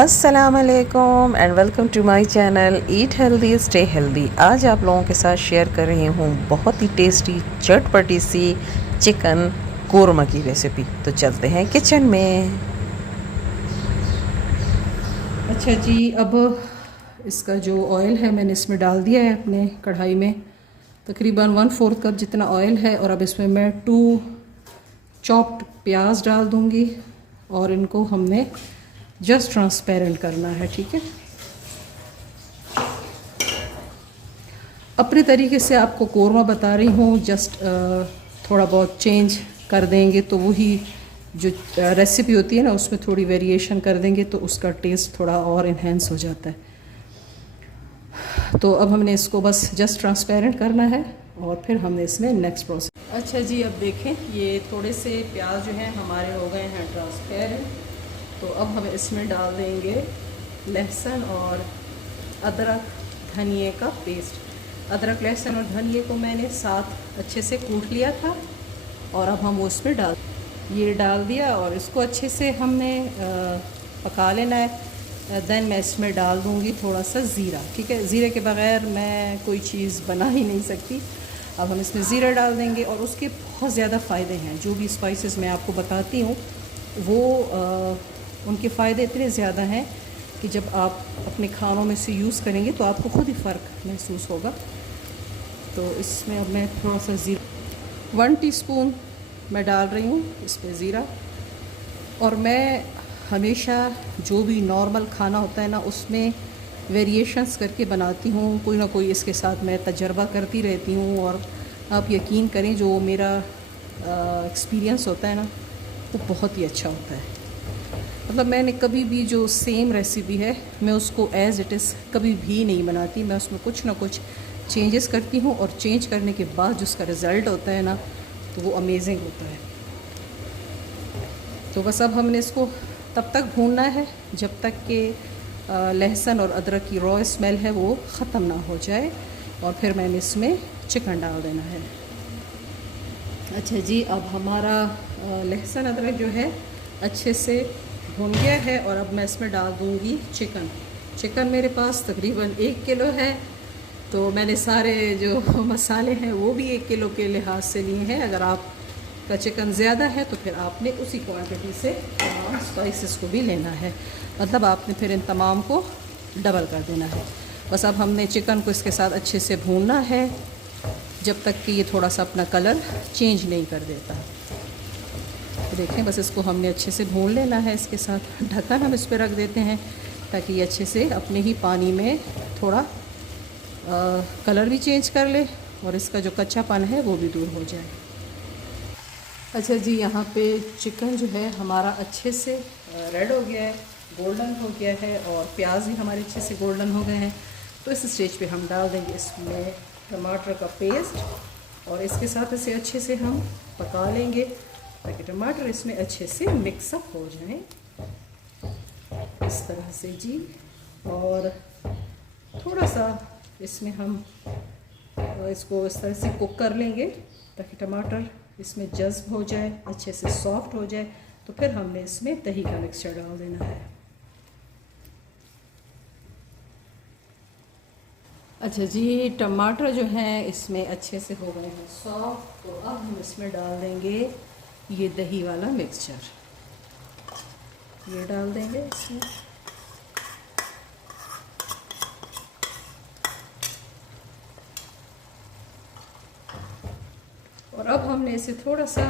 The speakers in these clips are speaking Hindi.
अस्सलाम वालेकुम and welcome to my channel eat healthy stay healthy. आज आप लोगों के साथ शेयर कर रही हूँ बहुत ही टेस्टी चटपटी सी चिकन कोरमा की रेसिपी। तो चलते हैं किचन में। अच्छा जी, अब इसका जो ऑयल है मैंने इसमें डाल दिया है अपने कढ़ाई में। तकरीबन 1/4 कप जितना ऑयल है। और अब इसमें मैं 2 चॉप्ड प्याज डाल दूँगी और इनको हमने जस्ट ट्रांसपेरेंट करना है। ठीक है, अपने तरीके से आपको कोरमा बता रही हूँ। जस्ट थोड़ा बहुत चेंज कर देंगे तो वही जो रेसिपी होती है ना, उसमें थोड़ी वेरिएशन कर देंगे तो उसका टेस्ट थोड़ा और इन्हेंस हो जाता है। तो अब हमने इसको बस जस्ट ट्रांसपेरेंट करना है और फिर हमने इसमें नेक्स्ट प्रोसेस। अच्छा जी, अब देखें ये थोड़े से प्याज जो हैं हमारे हो गए हैं ट्रांसपेरेंट। तो अब हम इसमें डाल देंगे लहसुन और अदरक धनिए का पेस्ट। अदरक लहसुन और धनिए को मैंने साथ अच्छे से कूट लिया था और अब हम उसमें डाल दिया और इसको अच्छे से हमने पका लेना है। देन मैं इसमें डाल दूँगी थोड़ा सा ज़ीरा। ठीक है, ज़ीरे के बग़ैर मैं कोई चीज़ बना ही नहीं सकती। अब हम इसमें ज़ीरा डाल देंगे और उसके बहुत ज़्यादा फ़ायदे हैं। जो भी स्पाइसेस मैं आपको बताती हूँ वो उनके फ़ायदे इतने ज़्यादा हैं कि जब आप अपने खानों में से यूज़ करेंगे तो आपको ख़ुद ही फ़र्क महसूस होगा। तो इसमें अब मैं थोड़ा सा ज़ीरा 1 टीस्पून मैं डाल रही हूँ इस पर ज़ीरा। और मैं हमेशा जो भी नॉर्मल खाना होता है ना, उसमें वेरिएशंस करके बनाती हूँ। कोई ना कोई इसके साथ मैं तजर्बा करती रहती हूँ। और आप यकीन करें, जो मेरा एक्सपीरियंस होता है ना, वो बहुत ही अच्छा होता है। मतलब मैंने कभी भी जो सेम रेसिपी है मैं उसको एज़ इट इज़ कभी भी नहीं बनाती। मैं उसमें कुछ ना कुछ चेंजेस करती हूँ और चेंज करने के बाद जो उसका रिज़ल्ट होता है ना, तो वो अमेजिंग होता है। तो बस अब हमने इसको तब तक भूनना है जब तक कि लहसुन और अदरक की रॉ स्मेल है वो ख़त्म ना हो जाए। और फिर मैंने इसमें चिकन डाल देना है। अच्छा जी, अब हमारा लहसुन अदरक जो है अच्छे से भुन गया है और अब मैं इसमें डाल दूँगी चिकन मेरे पास तकरीबन 1 किलो है। तो मैंने सारे जो मसाले हैं वो भी 1 किलो के लिहाज से लिए हैं। अगर आपका चिकन ज़्यादा है तो फिर आपने उसी क्वांटिटी से तमाम स्पाइसेस को भी लेना है। मतलब आपने फिर इन तमाम को डबल कर देना है। बस अब हमने चिकन को इसके साथ अच्छे से भूनना है जब तक कि ये थोड़ा सा अपना कलर चेंज नहीं कर देता। देखें, बस इसको हमने अच्छे से भून लेना है। इसके साथ ढक्कन हम इस पर रख देते हैं ताकि ये अच्छे से अपने ही पानी में थोड़ा कलर भी चेंज कर ले और इसका जो कच्चापन है वो भी दूर हो जाए। अच्छा जी, यहाँ पे चिकन जो है हमारा अच्छे से रेड हो गया है, गोल्डन हो गया है और प्याज भी हमारे अच्छे से गोल्डन हो गए हैं। तो इस स्टेज पे हम डाल देंगे इसमें टमाटर का पेस्ट और इसके साथ इसे अच्छे से हम पका लेंगे ताकि टमाटर इसमें अच्छे से मिक्सअप हो जाए इस तरह से जी। और थोड़ा सा इसमें हम इसको इस तरह से कुक कर लेंगे ताकि टमाटर इसमें जज्ब हो जाए, अच्छे से सॉफ्ट हो जाए। तो फिर हमने इसमें दही का मिक्सचर डाल देना है। अच्छा जी, टमाटर जो हैं इसमें अच्छे से हो गए हैं सॉफ्ट। तो अब हम इसमें डाल देंगे ये दही वाला मिक्सचर। ये डाल देंगे इसमें। और अब हमने इसे थोड़ा सा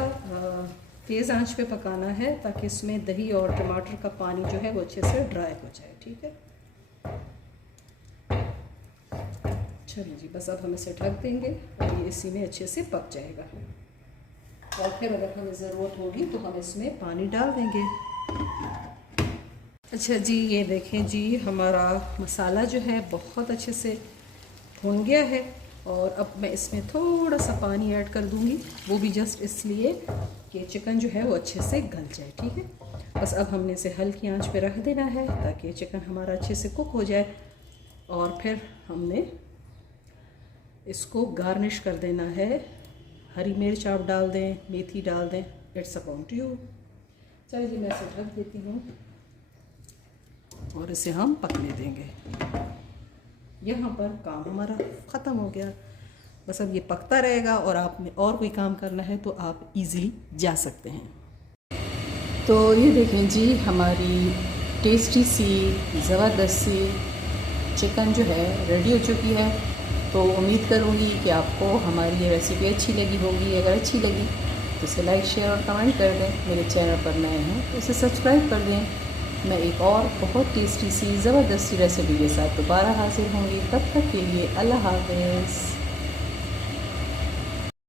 तेज़ आंच पे पकाना है ताकि इसमें दही और टमाटर का पानी जो है वो अच्छे से ड्राई हो जाए। ठीक है, चलिए जी, बस अब हम इसे ढक देंगे और ये इसी में अच्छे से पक जाएगा। और फिर अगर हमें ज़रूरत होगी तो हम इसमें पानी डाल देंगे। अच्छा जी, ये देखें जी, हमारा मसाला जो है बहुत अच्छे से भुन गया है। और अब मैं इसमें थोड़ा सा पानी ऐड कर दूंगी, वो भी जस्ट इसलिए कि चिकन जो है वो अच्छे से गल जाए। ठीक है, बस अब हमने इसे हल्की आंच पे रख देना है ताकि चिकन हमारा अच्छे से कुक हो जाए। और फिर हमने इसको गार्निश कर देना है। हरी मिर्च आप डाल दें, मेथी डाल दें, इट्स अपॉन टू यू। चलिए जी, मैं इसे ढक देती हूँ। और इसे हम पकने देंगे। यहाँ पर काम हमारा ख़त्म हो गया। बस अब ये पकता रहेगा और आपने और कोई काम करना है तो आप इजीली जा सकते हैं। तो ये देखें जी, हमारी टेस्टी सी ज़बरदस्त सी चिकन जो है रेडी हो चुकी है। तो उम्मीद करूँगी कि आपको हमारी ये रेसिपी अच्छी लगी होगी। अगर अच्छी लगी तो इसे लाइक, शेयर और कमेंट कर दें। मेरे चैनल पर नए हैं तो इसे सब्सक्राइब कर दें। मैं एक और बहुत टेस्टी सी ज़बरदस्त सी रेसिपी के साथ दोबारा हाजिर होंगी। तब तक के लिए अल्लाह हाफ़िज़।